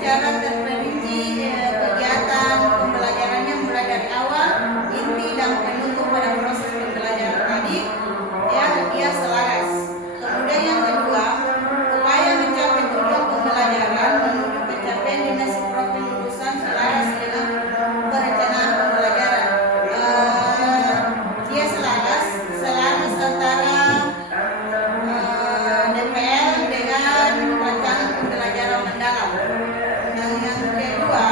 secara terperinci kegiatan pembelajarannya mulai dari awal, inti dan penutup pada proses pembelajaran tadi ya dia selaras. Kemudian yang kedua, upaya mencapai tujuan pembelajaran menuju pencapaian dinasti profil lulusan selaras dengan perencanaan pembelajaran. Dia selaras antara DPL dengan rancangan pembelajaran mendalam. Yang kedua,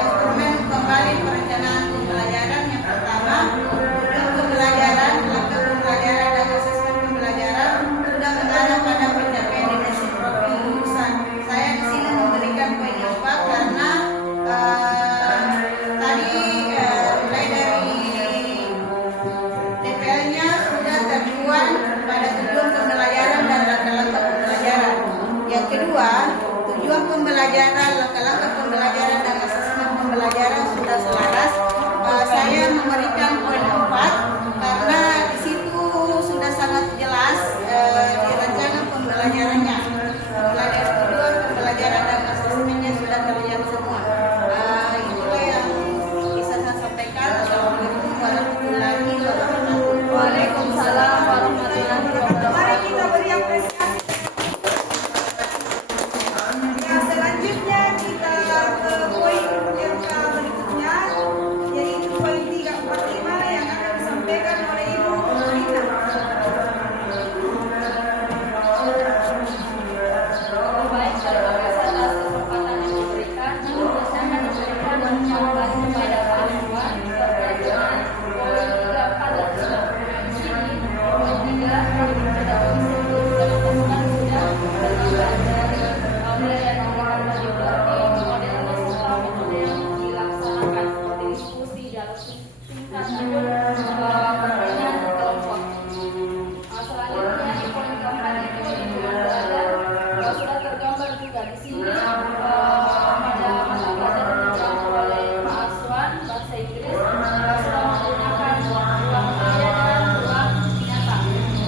instrumen kembali perencanaan pembelajaran. Yang pertama, tujuan pembelajaran, langkah pembelajaran dan asesmen pembelajaran sudah mengarah pada pencapaian dinasti profil lulusan. Saya di sini memberikan poin 4 karena tadi mulai dari DPL-nya sudah tertuang pada tujuan pembelajaran dan langkah-langkah pembelajaran. Yang kedua, tujuan pembelajaran, langkah-langkah pembelajaran dan asesmen pembelajaran sudah selaras. Saya memberikan poin 4 karena di situ sudah sangat jelas di rancangan pembelajarannya. Mulai dari tujuan pembelajaran dan asesmennya sudah terlihat semua. Itulah yang bisa saya sampaikan. Assalamualaikum warahmatullahi wabarakatuh. Waalaikumsalam warahmatullahi wabarakatuh. Mari kita beri apresiasi. Ya, selanjutnya kita ke poin MK berikutnya, yaitu poin 345 yang akan disampaikan oleh Ibu Rina. Baik, terima kasih atas kesempatan yang diberikan. Saya akan memberikan jawaban kepada Pak Iwan terkait dengan poin 345. Di sini poin 3 pada unsur sudah memasukkan sudah dari mulai dari model learning, model sistem, model dilaksanakan seperti diskusi dalam tingkat pertanyaan kelompok. Selanjutnya di poin keempat itu sudah tergambar juga di sini pada mata pelajaran yang oleh Pak Aswan bahasa Inggris sudah menggunakan ruang maya dan ruang nyata.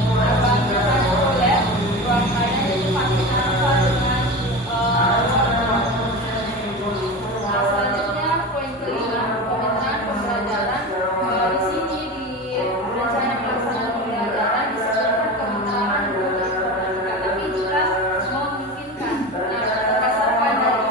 Ruang nyata boleh, ruang maya itu pakai apa dengan selanjutnya poin kelima, pemetaan pembelajaran. Di sini di rencana pelaksanaan pembelajaran disebutkan pemetaan informatika, tapi jika memungkinkan. Nah, berdasarkan dari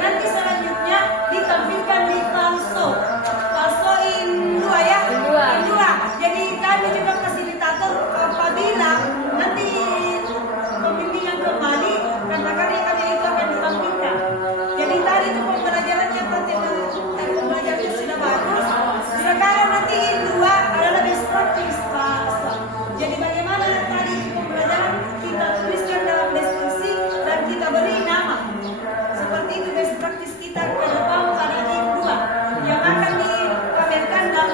nanti selanjutnya ditampilkan di palso in dua ya, in dua. Jadi kami juga fasilitator apabila nanti pembimbingan kembali karena karya itu akan ditampilkan. Jadi tadi itu pembelajarannya pembelajarannya sudah bagus. Sekarang nanti in dua adalah best practice Pak. Jadi bagaimana tadi pembelajaran kita tuliskan dalam deskripsi dan kita beri nama. Seperti itu best practice kita ke depan pada in dua yang akan dipamerkan dan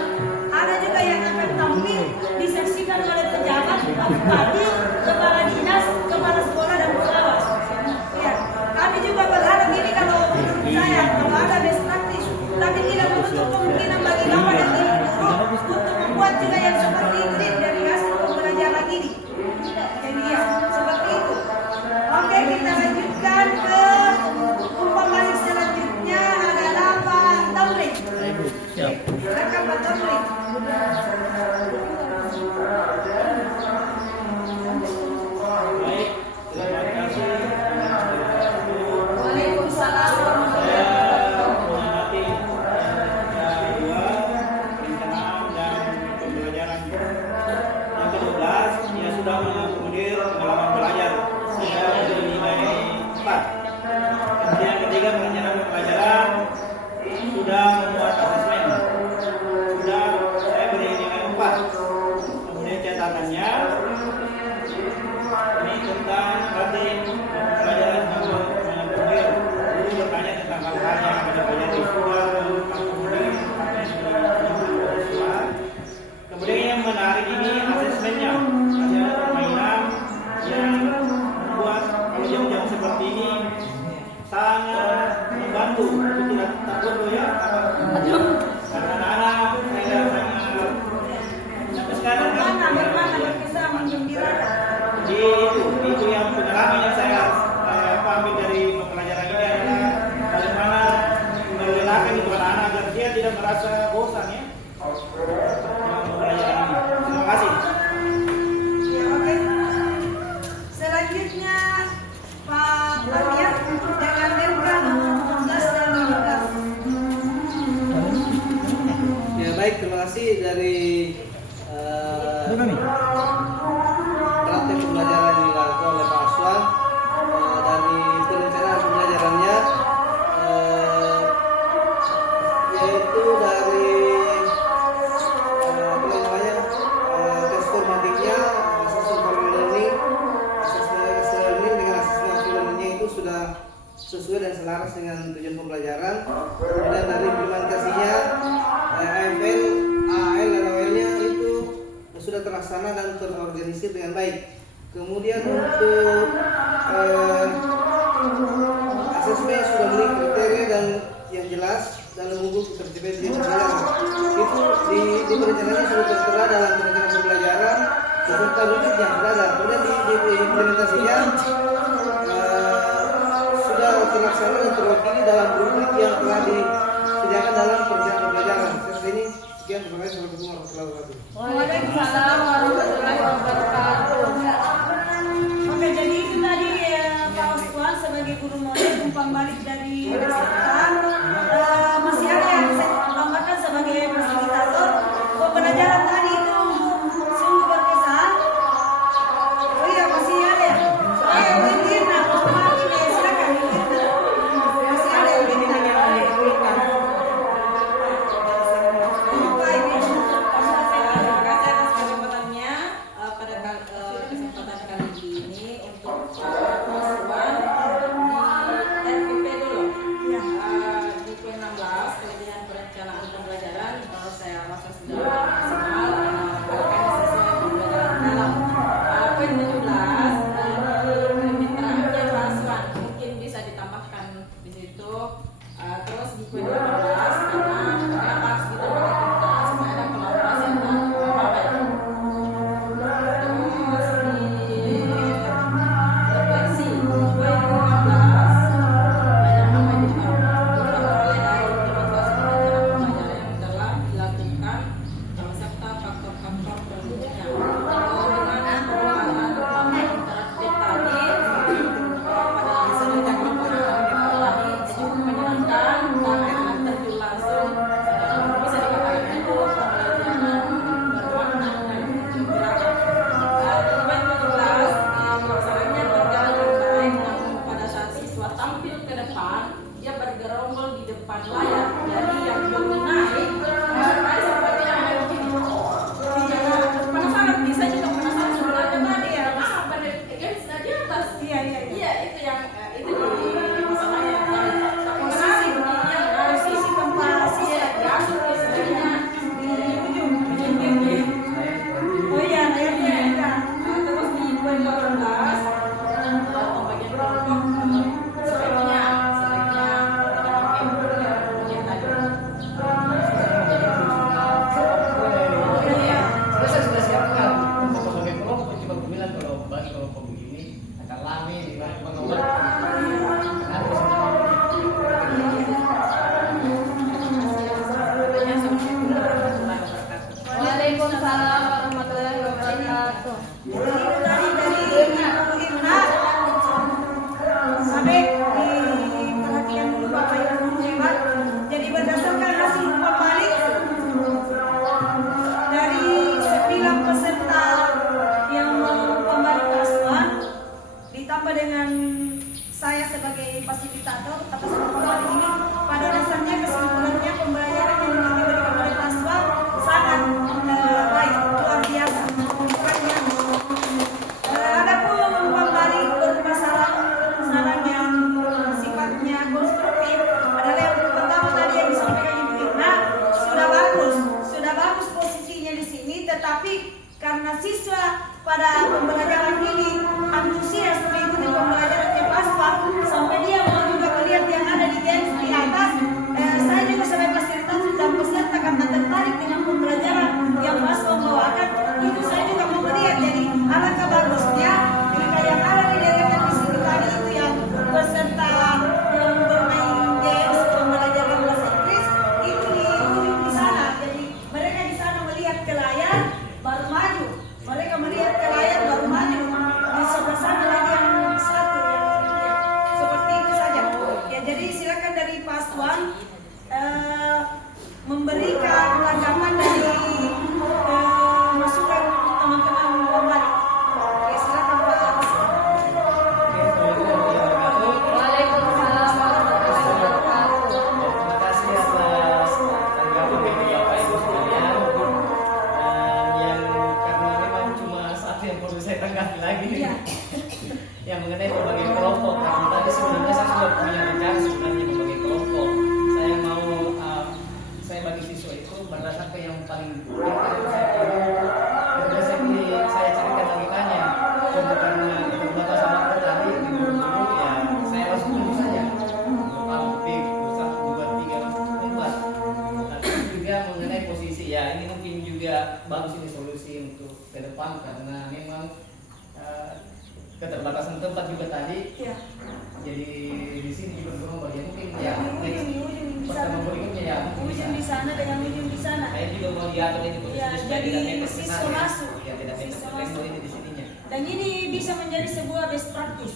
ada juga yang akan tampil disaksikan oleh pejabat, bupati, kepala dinas, kepala sekolah dan pengawas. Ya, kami juga berharap ini kalau menurut saya kalau ada best practice, tapi tidak menutup kemungkinan bagi Bapak dan Ibu guru untuk membuat juga yang seperti itu dari hasil pembelajaran ini. Jadi ya, seperti itu. Oke, kita lanjutkan ke umpan balik selanjutnya adalah Pak Tamrin. Silakan Pak Tamrin. Baik, terima kasih. Waalaikumsalam. Saya mengamati dua perencanaan dan pembelajaran. Yang ke-12, dia sudah mengakomodir pengalaman belajar. Saya beri nilai 4. Kemudian yang ketiga, perencanaan pembelajaran sudah membuat asesmen. Sudah saya beri nilai 4. Kemudian catatannya ini tentang materi pembelajaran mengakomodir. Guru bertanya tentang hal-hal yang ada pada sudah mengakomodir. Kemudian yang menarik ini asesmennya. Ada permainan yang membuat kalau jam-jam seperti ini sangat membantu untuk tidak takut ya. Karena anak-anak saya sangat sampai sekarang kan Bisa menggembirakan. jadi itu yang pengalaman yang saya ambil dari pembelajaran ini adalah bagaimana melelahkan itu anak-anak agar dia tidak merasa bosan ya dalam pembelajaran ini. Terima kasih. Ya, oke. Selanjutnya Pak Amir dengan Lemka nomor 16 dan 15. Ya baik, terima kasih dari praktek pembelajaran yang dilakukan oleh Pak Aswa. Dari perencanaan pembelajarannya yaitu dari tes formatiknya, assessment for learning, assessment learning dengan assessment learningnya itu sudah sesuai dan selaras dengan tujuan pembelajaran. Kemudian dari implementasinya AFL, AL dan OL-nya itu sudah terlaksana dan terorganisir dengan baik. Kemudian untuk asesmen sudah memiliki kriteria dan yang jelas dan mengukur ketertiban di pembelajaran. Itu di perencanaannya sudah tertera dalam perencanaan pembelajaran beserta rujuk yang berada. Kemudian di implementasinya sudah terlaksana dan terwakili dalam rubrik yang telah disediakan dalam perencanaan pembelajaran. Selesai ini sekian, terima kasih. Assalamualaikum warahmatullahi wabarakatuh. Waalaikumsalam warahmatullahi wabarakatuh. Oke, jadi itu tadi Pak Oswan sebagai guru model umpan balik dari peserta. Masih ada yang saya tambahkan sebagai fasilitator. Pembelajaran tadi itu sungguh berkesan. Oh iya, masih ada ya. Wirna, silakan Wirna. Masih ada yang ingin tanya. Terima kasih atas kesempatannya pada kesempatan kali ini untuk mahasiswa di RPP dulu. Di P16 kelebihan perencanaan pembelajaran saya rasa sudah maksimal bahkan sesuai pembelajaran dalam P17 kemitraannya mahasiswa mungkin bisa ditambahkan di situ. Terus di P18 karena harus ditambahkan kemitraan supaya ada kolaborasi antar pemakai. Terus di refleksi P15 banyak hal yang diperoleh dari implementasi pembelajaran yang telah dilakukan serta faktor-faktor pendukungnya. Dengan penggunaan interaktif tadi pada selanjutnya tadi depan layar. Jadi yang belum naik, tadi seperti yang ada begini. Jadi jangan penasaran, bisa juga penasaran sebenarnya tadi ya. Apa kan sudah di atas? Iya. Iya, itu yang itu jadi masalahnya. Posisi begini, posisi tempat sisa Masuk ke sebenarnya. di ujung. Oh iya, layarnya ada. Terus di 2018 pembagian kelompok sebaiknya yang tadi. Saya sudah siapkan untuk berbagai kelompok. Cuma aku bilang kalau bagi kelompok begini akan lami di pengawal. Waalaikumsalam warahmatullahi wabarakatuh. Jadi dari Ibu Irna sampai diperhatikan dulu Bapak Ibu hebat. Jadi berdasarkan hasil umpan balik dari 9 peserta yang kembali ke Asuhan ditambah dengan saya sebagai fasilitator atas umpan balik ini, pada dasarnya kesimpulannya pembelajaran yang diberikan oleh Asuhan sangat baik, luar biasa. Ada pun umpan balik berupa saran yang sifatnya konstruktif. Adalah yang pertama tadi yang disampaikan Ibu Irna, sudah bagus posisinya di sini, tetapi karena siswa pada pembelajaran ini antusias mengikuti pembelajaran PASPA sampai dia mau juga melihat yang ada di games di atas. Saya juga sebagai fasilitator dan peserta karena tertarik dengan pembelajaran yang PASPA membawakan, itu saya juga mau melihat. Jadi alangkah bagusnya jika yang ada di deretan di sini tadi itu yang peserta yang bermain games pembelajaran bahasa Inggris itu di ujung di sana. Jadi mereka di sana melihat ke layar baru maju. Mereka melihat ke layar baru maju. Di sebelah sana lagi yang satu yang seperti itu saja. Ya, jadi silakan dari Pak Aswan memberikan tanggapan dari masukan teman-teman kembali. Oke, silakan Pak Aswan. Waalaikumsalam warahmatullahi wabarakatuh. Terima kasih atas tanggapan dari Bapak Ibu sekalian. Yang karena memang cuma satu yang perlu saya tanggapi lagi. Iya. Yang mengenai berbagai kelompok. Karena tadi sebelumnya saya sudah punya rencana sebenarnya berbagai kelompok. Saya bagi siswa itu berdasarkan yang paling saya carikan logikanya. Cuma karena keterbatasan waktu tadi dulu ya saya langsung dulu saja. Topik 1, 2, 3, 4. Tapi juga mengenai posisi ya ini mungkin juga bagus ini solusi untuk ke depan karena memang keterbatasan tempat juga tadi. Iya. Jadi di sini juga berubah ya mungkin ya Ujung di sana. pertama berikutnya ya mungkin bisa. Ujung di sana dengan ujung di sana. Saya juga mau diatur ini Ya, jadi siswa masuk. Ya tidak Siswa mepet masuk. ini di sininya. Dan ini bisa menjadi sebuah best practice.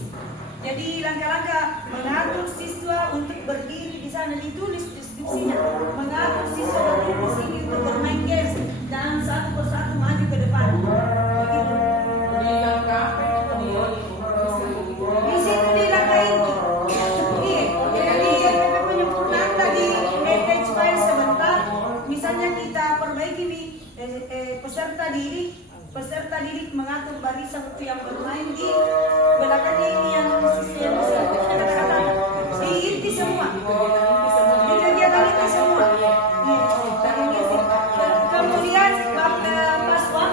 Jadi langkah-langkah mengatur siswa untuk berdiri di sana ditulis instruksinya. Mengatur siswa berdiri di sini untuk bermain games dan satu persatu maju ke depan. Begitu. Di situ di langkah itu. Iya. Jadi kita penyempurnaan tadi page file sebentar. Misalnya kita perbaiki peserta didik mengatur barisan untuk yang bermain di belakangnya ini yang bisa kata-kata diinti semua di kegiatan itu semua. Kemudian Paswa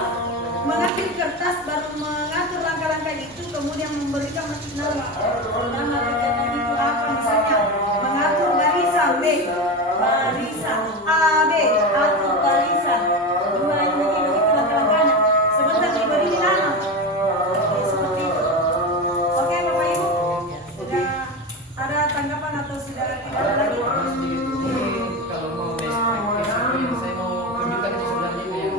mengambil kertas baru mengatur langkah-langkah itu, kemudian memberikan nama kegiatan itu apa, misalnya mengatur barisan B, barisan A B atau barisan dua yang begitu langkah-langkahnya. Sebentar diberi nama. Seperti itu. Oke Bapak Ibu, sudah ada tanggapan atau sudah tidak ada lagi? Kalau mau best practice yang saya mau tunjukkan itu sebenarnya yang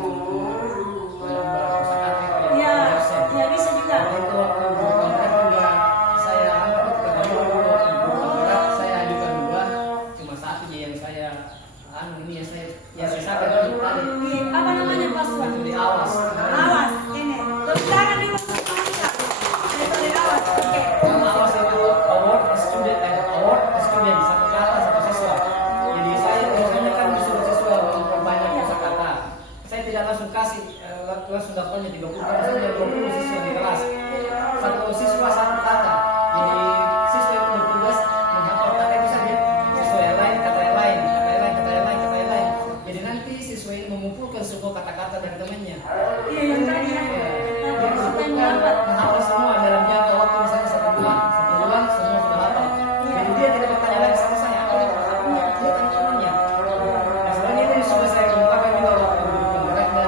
Ya bisa juga. itu waktu kontrak juga saya saya ajukan dua, cuma satu aja yang saya ini ya saya sampaikan tadi. Apa namanya Paswa? Itu di awas. Awas, ini. Terus jangan dulu Paswa. Metode awas. Oke. Awas itu award student satu kata satu siswa. contohnya 30 saja 20 siswa di kelas. Satu siswa satu kata. Jadi siswa yang bertugas menghafal kata itu saja. Siswa yang lain kata yang lain, kata yang lain, kata yang lain, kata yang lain. Jadi nanti siswa ini mengumpulkan semua kata-kata dari temannya. Iya, yang tadi ya. Dia menghafal semua dalam jangka waktu misalnya 1 bulan. 1 bulan semua sudah hafal. Jadi dia tidak bertanya lagi sama saya apa dia tanya temannya. Nah sebenarnya itu sudah saya gunakan juga waktu guru penggerak dan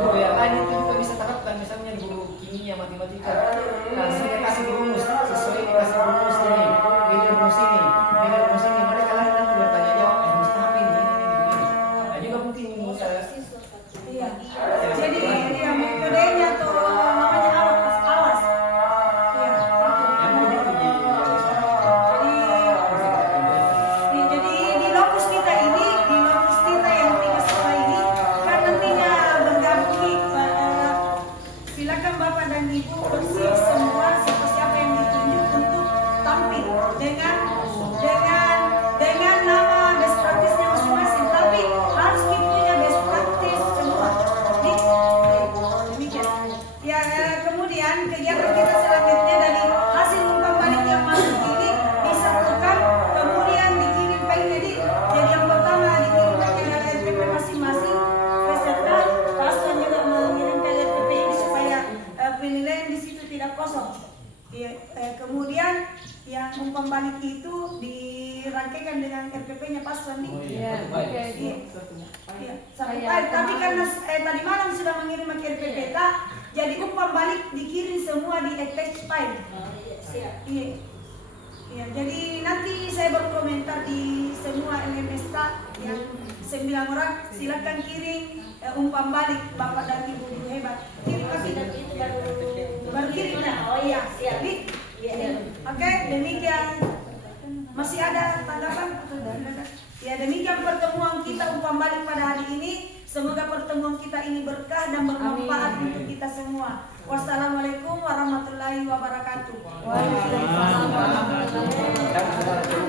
guru yang lain itu juga bisa terapkan, misalnya guru kimia, matematika. Nah saya kasih rumus, sesuai dikasih rumus ini rumus ini, rumus ini. Mereka lain nanti bertanya jawab, rumusnya apa ini. Nah juga penting menurut saya. Iya. Jadi dia metodenya atau namanya awas. Iya. Yang begitu Jadi di lokus kita ini, di lokus kita yang 3 sekolah ini kan nantinya bergabung nih. Silakan Bapak dan Ibu bersih semua siapa yang ditunjuk untuk tampil dengan nama best practice-nya masing-masing. Tapi harus punya best practice semua. Demikian. Ya, kemudian kegiatan kita selanjutnya dari hasil umpan balik yang masuk ini disatukan, kemudian dikirim jadi yang pertama dikirim ke LRTP masing-masing peserta, paslon juga mengirim ke LRTP ini supaya penilaian di situ tidak kosong. Ya, kemudian yang umpan balik itu dirangkaikan dengan RPP-nya paslon nih. Iya, oke. Iya, tapi karena tadi malam sudah mengirim ke RPP jadi umpan balik dikirim semua di attach file. Iya. Iya, jadi nanti saya berkomentar di semua LMS yang 9 orang, silakan kirim umpan balik Bapak dan Ibu guru hebat. Kirim lagi dan itu baru kirim ya. Oh iya, siap. Oke, demikian. Masih ada tanggapan? Ya, demikian pertemuan kita umpan balik pada hari ini. Semoga pertemuan kita ini berkah dan bermanfaat untuk kita semua. Wassalamualaikum warahmatullahi wabarakatuh. Waalaikumsalam warahmatullahi wabarakatuh.